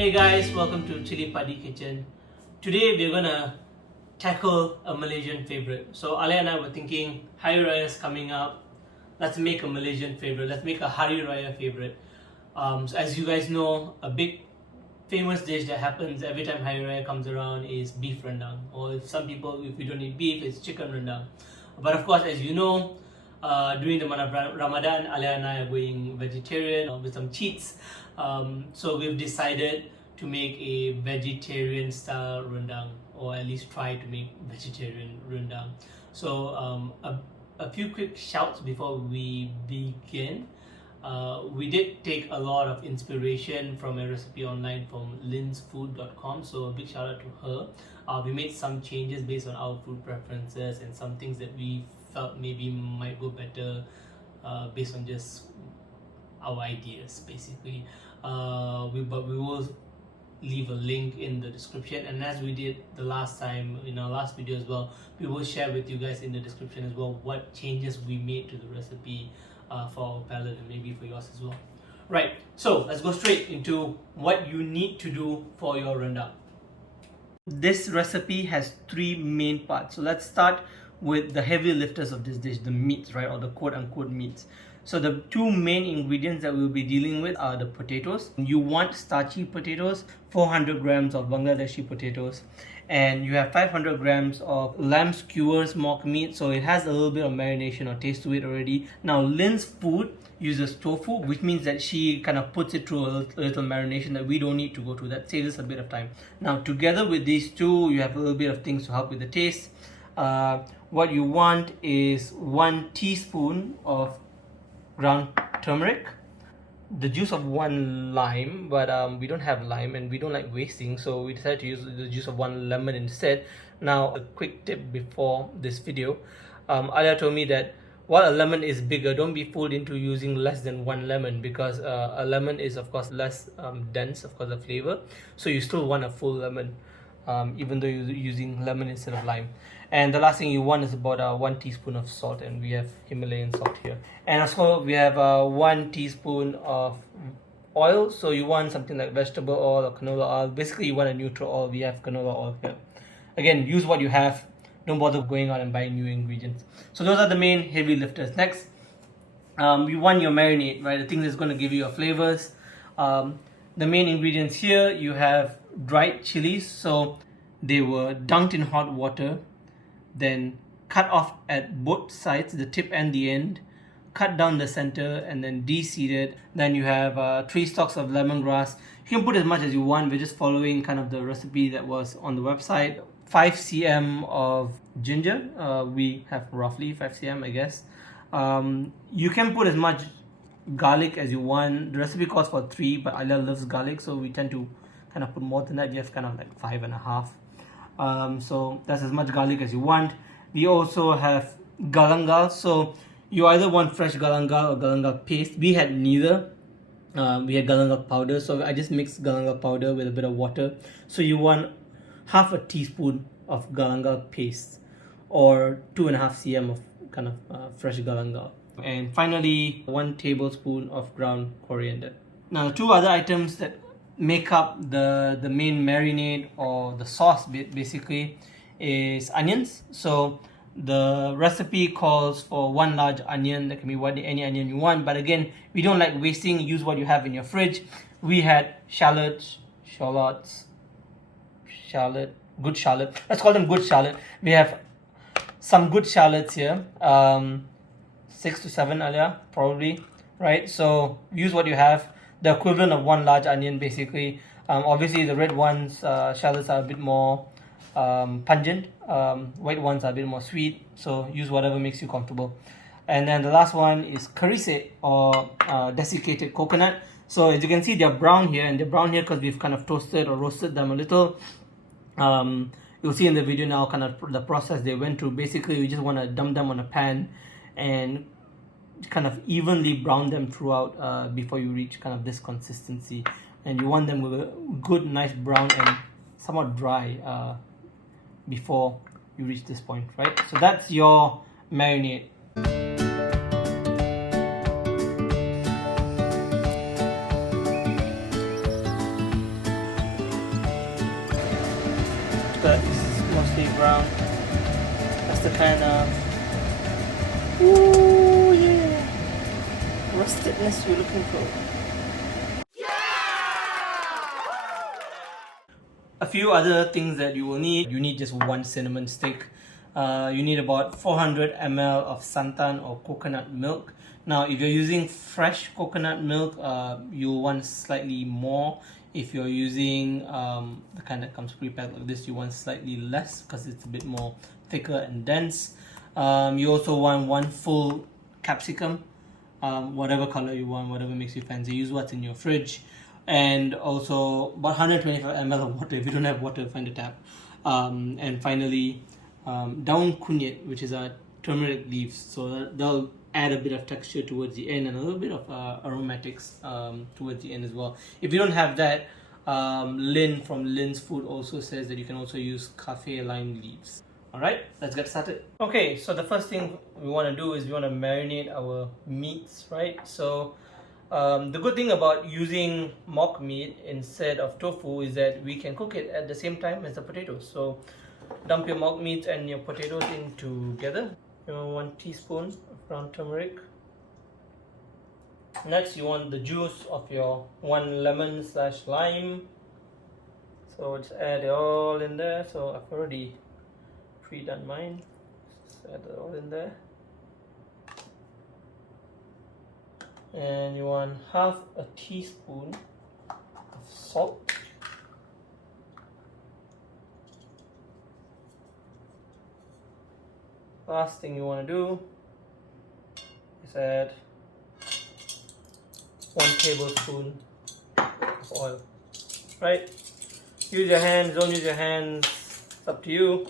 Hey guys, welcome to Cili Padi kitchen. Today we're gonna tackle a Malaysian favorite. So Ale and I were thinking Hari Raya is coming up. Let's make a Malaysian favorite. Let's make a Hari Raya favorite. So as you guys know, a big famous dish that happens every time Hari Raya comes around is beef rendang. Or if some people, if we don't eat beef, it's chicken rendang. But of course, as you know, during the month of Ramadan, Alia and I are going vegetarian with some cheats. So we've decided to make a vegetarian style rendang, or at least try to make vegetarian rendang. So a few quick shouts before we begin. We did take a lot of inspiration from a recipe online from linsfood.com, so a big shout out to her. We made some changes based on our food preferences and some things that we felt maybe might go better based on just our ideas basically. But we will leave a link in the description, and as we did the last time in our last video as well, we will share with you guys in the description as well what changes we made to the recipe for our palate and maybe for yours as well. Right, so let's go straight into what you need to do for your rendang. This recipe has three main parts. So let's start with the heavy lifters of this dish, the meats, right, or the quote-unquote meats. So the two main ingredients that we'll be dealing with are the potatoes. You want starchy potatoes, 400 grams of Bangladeshi potatoes, and you have 500 grams of lamb skewers mock meat, so it has a little bit of marination or taste to it already. Now Lynn's food uses tofu, which means that she kind of puts it through a little marination that we don't need to go through. That saves us a bit of time. Now together with these two, you have a little bit of things to help with the taste. What you want is 1 teaspoon of ground turmeric, the juice of 1 lime, but we don't have lime and we don't like wasting, so we decided to use the juice of 1 lemon instead. Now a quick tip before this video, Alia told me that while a lemon is bigger, don't be fooled into using less than 1 lemon, because a lemon is of course less dense, of course, the flavor, so you still want a full lemon, even though you're using lemon instead of lime. And the last thing you want is about 1 teaspoon of salt, and we have Himalayan salt here. And also we have 1 teaspoon of oil, so you want something like vegetable oil or canola oil. Basically you want a neutral oil. We have canola oil here. Again, use what you have, don't bother going out and buying new ingredients. So those are the main heavy lifters. Next, you want your marinade, right, the thing that's going to give you your flavors. The main ingredients here, you have dried chilies, so they were dunked in hot water, then cut off at both sides, the tip and the end, cut down the center, and then de-seeded. Then you have 3 stalks of lemongrass. You can put as much as you want. We're just following kind of the recipe that was on the website. 5 cm of ginger. We have roughly 5 cm, I guess. You can put as much garlic as you want. The recipe calls for 3, but Alia loves garlic, so we tend to kind of put more than that. You have kind of like 5.5. So that's as much garlic as you want. We also have galangal, so you either want fresh galangal or galangal paste. We had neither. We had galangal powder, so I just mixed galangal powder with a bit of water. So you want half a teaspoon of galangal paste, or 2.5 cm of kind of fresh galangal. And finally, 1 tablespoon of ground coriander. Now the 2 other items that make up the main marinade or the sauce bit basically is onions. So the recipe calls for 1 large onion. That can be any onion you want, but again, we don't like wasting. Use what you have in your fridge. We had good shallot. Let's call them good shallot. We have some good shallots here, 6 to 7, Alia, probably, right? So use what you have. The equivalent of 1 large onion basically. Obviously the red ones, shallots, are a bit more pungent. White ones are a bit more sweet, so use whatever makes you comfortable. And then the last one is karise, or desiccated coconut. So as you can see, they're brown here, and they're brown here because we've kind of toasted or roasted them a little. You'll see in the video now kind of the process they went through. Basically you just want to dump them on a pan and kind of evenly brown them throughout before you reach kind of this consistency, and you want them with a good nice brown and somewhat dry before you reach this point, right? So that's your marinade. brown. That's the kind of, ooh yeah, rustedness you're looking for. A few other things that you will need. You need just one cinnamon stick. You need about 400 ml of santan or coconut milk. Now, if you're using fresh coconut milk, you'll want slightly more. If you're using the kind that comes pre-packed like this, you want slightly less because it's a bit more thicker and dense. You also want one full capsicum, whatever color you want, whatever makes you fancy. Use what's in your fridge. And also about 125 ml of water. If you don't have water, find a tap. And finally, daun kunyit, which is a turmeric leaves. So they'll add a bit of texture towards the end and a little bit of aromatics towards the end as well. If you don't have that, Lynn from Lynn's Food also says that you can also use kaffir lime leaves. Alright, let's get started. Okay, so the first thing we want to do is we want to marinate our meats, right? So the good thing about using mock meat instead of tofu is that we can cook it at the same time as the potatoes. So dump your mock meat and your potatoes in together. You want 1 teaspoon of ground turmeric. Next, you want the juice of your 1 lemon/lime. So just add it all in there. So I've already pre-done mine. Just add it all in there. And you want half a teaspoon of salt. Last thing you want to do is add 1 tablespoon of oil. Right? Use your hands, don't use your hands, it's up to you.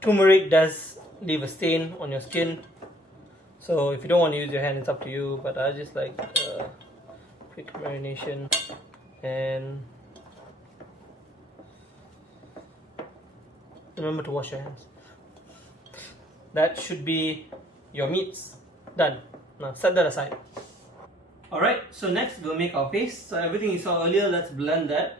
Turmeric does leave a stain on your skin. So if you don't want to use your hand, it's up to you, but I just like quick marination. And remember to wash your hands. That should be your meats done. Now set that aside. Alright, so next we'll make our paste. So everything you saw earlier, let's blend that.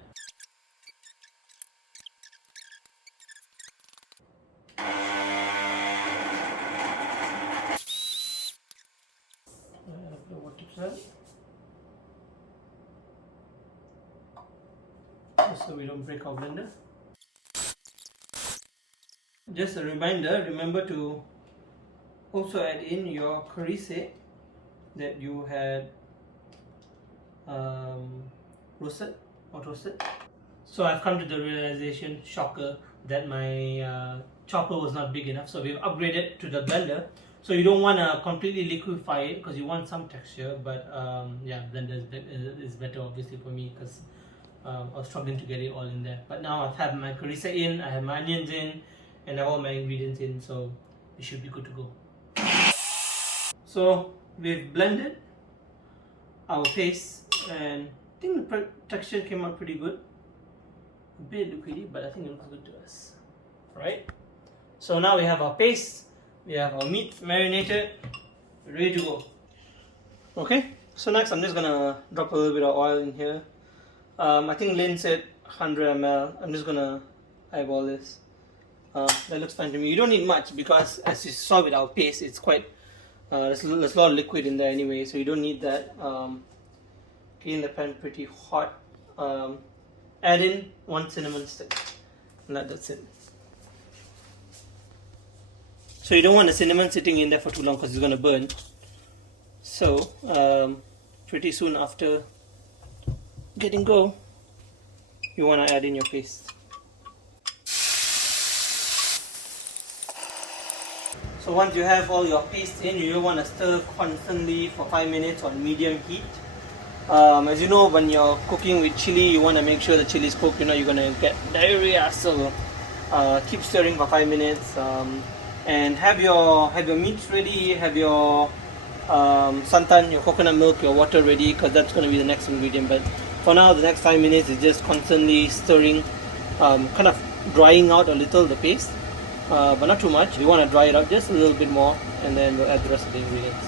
Just so we don't break our blender. Just a reminder, remember to also add in your karise that you had roasted or toasted. So I've come to the realization, shocker, that my chopper was not big enough, so we've upgraded to the blender. So you don't want to completely liquefy it because you want some texture, but yeah, blender is better obviously for me because I was struggling to get it all in there. But now I've had my harissa in, I have my onions in, and I have all my ingredients in, so it should be good to go. So we've blended our paste, and I think the texture came out pretty good. A bit liquidy, but I think it looks good to us. Alright, so now we have our paste, we have our meat marinated, ready to go. Okay, so next I'm just gonna drop a little bit of oil in here. I think Lynn said 100 ml. I'm just gonna eyeball this. That looks fine to me. You don't need much because as you saw with our paste, it's quite there's a lot of liquid in there anyway, so you don't need that. Clean the pan pretty hot. Add in 1 cinnamon stick, and that's it. So you don't want the cinnamon sitting in there for too long because it's gonna burn. So pretty soon after getting go, you want to add in your paste. So once you have all your paste in, you want to stir constantly for 5 minutes on medium heat. As you know, when you're cooking with chili, you want to make sure the chili is cooked. You know you're going to get diarrhea, so keep stirring for 5 minutes. And have your meats ready, have your santan, your coconut milk, your water ready, because that's going to be the next ingredient. But for now, the next 5 minutes is just constantly stirring, kind of drying out a little the paste, but not too much. We want to dry it out just a little bit more, and then we'll add the rest of the ingredients.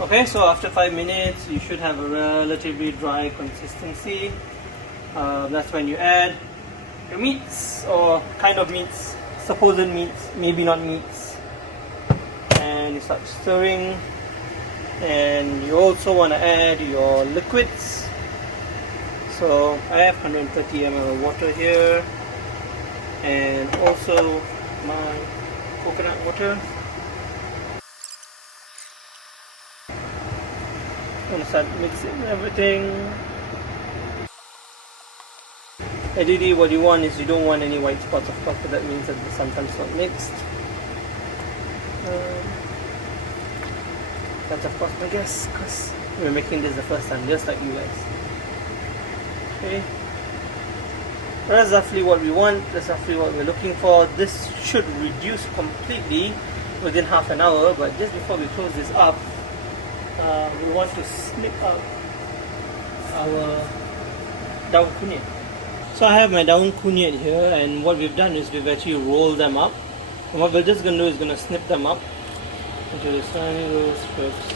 Okay, so after 5 minutes, you should have a relatively dry consistency. That's when you add your meats, or kind of meats, supposed meats, maybe not meats, and you start stirring. And you also want to add your liquids. So I have 130 ml of water here, and also my coconut water. I'm gonna start mixing everything. Ideally, what you want is you don't want any white spots, of course, but that means that sometimes not mixed. That's of course my guess, because we're making this the first time, just like you guys. Okay. That's roughly what we want, that's roughly what we're looking for. This should reduce completely within half an hour, but just before we close this up, we want to snip out our daun kunyit. So I have my daun kunyit here, and what we've done is we've actually rolled them up. And what we're just going to do is going to snip them up into the tiny little strips.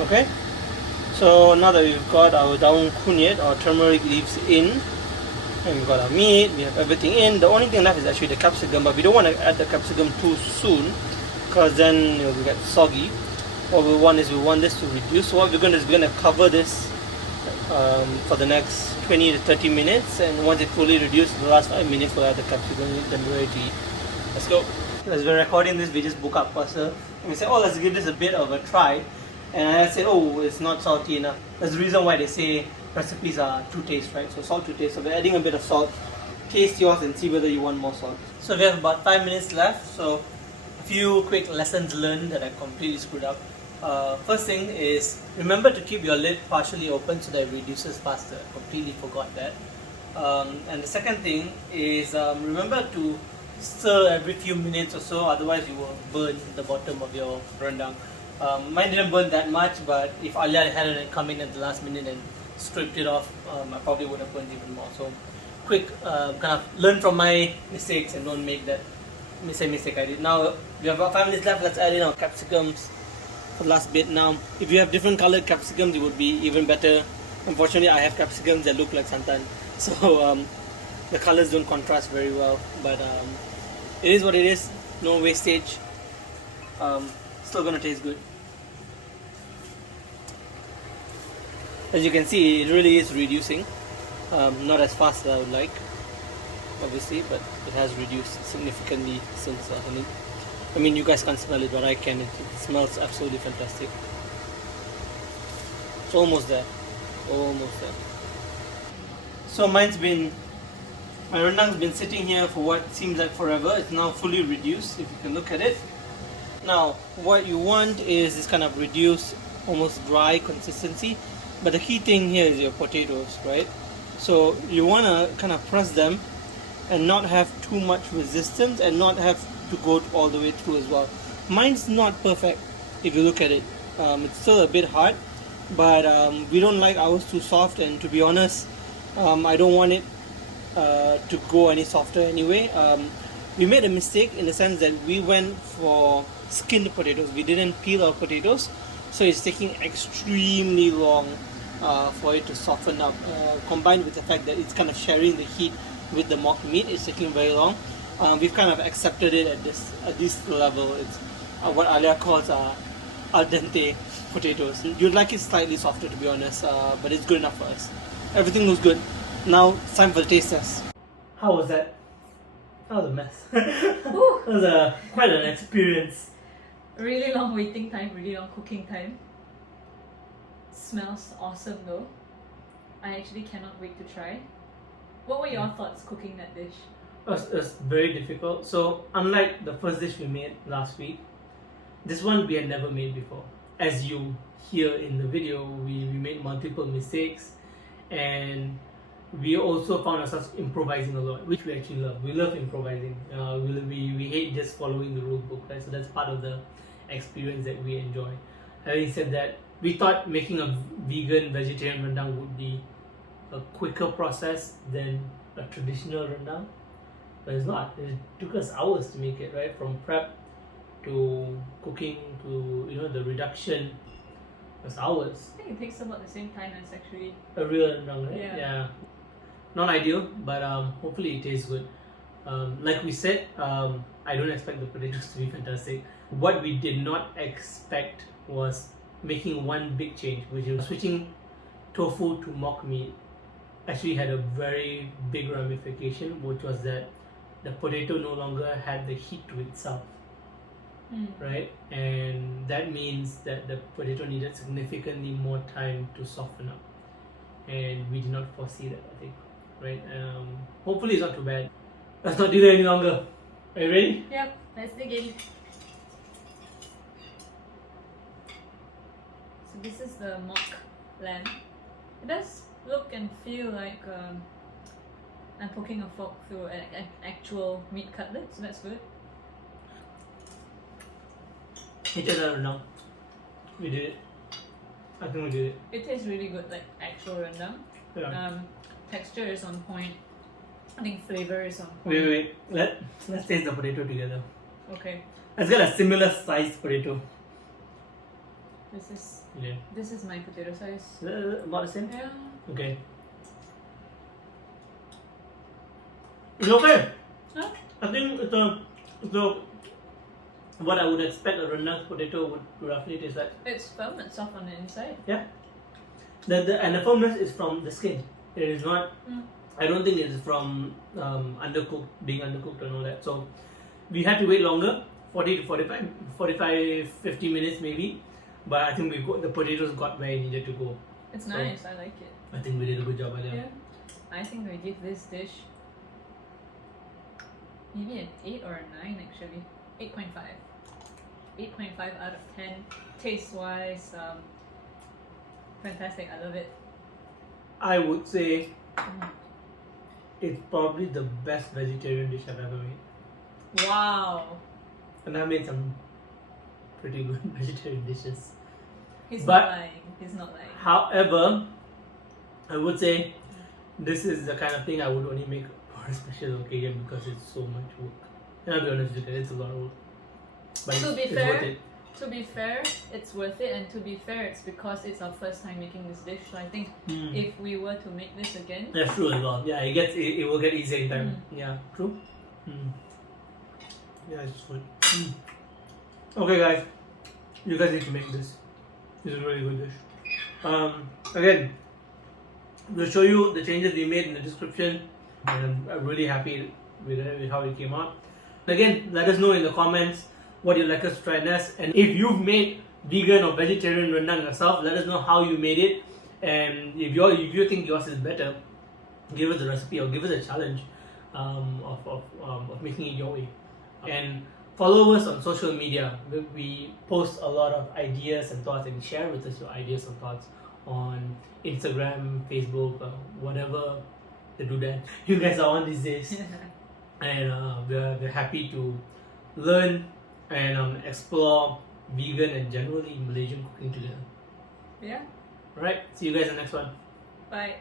Okay, so now that we've got our daun kunyit or turmeric leaves in, and we've got our meat, we have everything in, the only thing left is actually the capsicum, but we don't want to add the capsicum too soon because then it will get soggy. What we want is we want this to reduce. So what we're going to do is we're going to cover this for the next 20 to 30 minutes, and once it fully reduces, the last 5 minutes we'll add the capsicum, then we're ready to eat. Let's go. As we're recording this, we just book up pasta and we said, oh, let's give this a bit of a try, and I said, oh, it's not salty enough. That's the reason why they say recipes are to taste, right? So salt to taste. So we're adding a bit of salt. Taste yours and see whether you want more salt. So we have about 5 minutes left, so a few quick lessons learned that I completely screwed up. First thing is, remember to keep your lid partially open so that it reduces faster. I completely forgot that. And the second thing is, remember to stir every few minutes or so, otherwise you will burn the bottom of your rendang. Mine didn't burn that much, but if Alia hadn't come in at the last minute and scraped it off, I probably would have burned even more. So quick, kind of learn from my mistakes and don't make that same mistake I did. Now we have about 5 minutes left. Let's add in our capsicums for the last bit. Now if you have different colored capsicums, it would be even better. Unfortunately, I have capsicums that look like santan, so the colors don't contrast very well, but it is what it is. No wastage. Still gonna taste good. As you can see, it really is reducing. Not as fast as I would like, obviously, but it has reduced significantly since honey. I mean, you guys can't smell it, but I can. It smells absolutely fantastic. It's almost there. Almost there. So my rendang's been sitting here for what seems like forever. It's now fully reduced, if you can look at it. Now, what you want is this kind of reduced, almost dry consistency. But the key thing here is your potatoes, right? So you want to kind of press them and not have too much resistance and not have to go all the way through as well. Mine's not perfect if you look at it. It's still a bit hard, but we don't like ours too soft, and to be honest, I don't want it to go any softer anyway. We made a mistake in the sense that we went for skinned potatoes. We didn't peel our potatoes, so it's taking extremely long for it to soften up. Combined with the fact that it's kind of sharing the heat with the mock meat, it's taking very long. We've kind of accepted it at this level. It's what Alia calls al dente potatoes. You'd like it slightly softer, to be honest, but it's good enough for us. Everything looks good. Now it's time for the taste test. How was that? That was a mess. That was quite an experience. Really long waiting time, really long cooking time. Smells awesome though. I actually cannot wait to try. What were your thoughts cooking that dish? It was very difficult. So unlike the first dish we made last week, this one we had never made before. As you hear in the video, we made multiple mistakes, and we also found ourselves improvising a lot, which we actually love. We love improvising. We hate just following the rule book, right? So that's part of the experience that we enjoy. Having said that, we thought making a vegan vegetarian rendang would be a quicker process than a traditional rendang, but it's not. It took us hours to make it, right? From prep to cooking to the reduction It's ours. I think it takes about the same time as actually. A real rendang, right? Yeah. Not ideal, but hopefully it tastes good. Like we said, I don't expect the potatoes to be fantastic. What we did not expect was making one big change, which is switching tofu to mock meat. Actually had a very big ramification, which was that the potato no longer had the heat to itself, right? And that means that the potato needed significantly more time to soften up, and we did not foresee that, I think, right? Hopefully it's not too bad. Let's not delay any longer. Are you ready? Yep, let's dig in. So this is the mock lamb. It does look and feel like I'm poking a fork through an actual meat cutlet, so that's good. It tastes like rendang. We did it. I think we did it. It tastes really good, like actual rendang. Yeah. Texture is on point. I think flavor is on point. Wait. Let's taste the potato together. Okay. Let's get a similar sized potato. This is my potato size. About the same? Yeah. Okay. It's okay. Huh? I think it's what I would expect a rendang potato would roughly taste like. It's firm and soft on the inside. Yeah. And the firmness is from the skin. It is not. I don't think it is from being undercooked and all that. So we had to wait longer, 40 to 45, 50 minutes maybe. But I think the potatoes got where it needed to go. It's nice. I like it. I think we did a good job, Alia. Yeah. I think we give this dish maybe an 8 or a 9 actually. 8.5. 8.5 out of 10. Taste wise, fantastic. I love it. I would say it's probably the best vegetarian dish I've ever made. Wow. And I've made some pretty good vegetarian dishes. He's not lying. However, I would say this is the kind of thing I would only make for a special occasion because it's so much work. And I'll be honest with you, it's a lot of work. But To be it's fair, worth it. To be fair, it's worth it, and to be fair, it's because it's our first time making this dish. So I think if we were to make this again, That's true as well. Yeah, it will get easier in time. Yeah, true. Yeah, it's good. Okay, guys, you guys need to make this. This is a really good dish. Again, we'll show you the changes we made in the description, and I'm really happy with how it came out. Again, let us know in the comments what you'd like us to try next, and if you've made vegan or vegetarian rendang yourself, let us know how you made it, and if you think yours is better, give us a recipe or give us a challenge of making it your way. And follow us on social media. We post a lot of ideas and thoughts, and share with us your ideas and thoughts on Instagram, Facebook, whatever the do that you guys are on these days. And we're happy to learn and explore vegan and generally Malaysian cooking together. yeah. Alright, see you guys in the next one. Bye.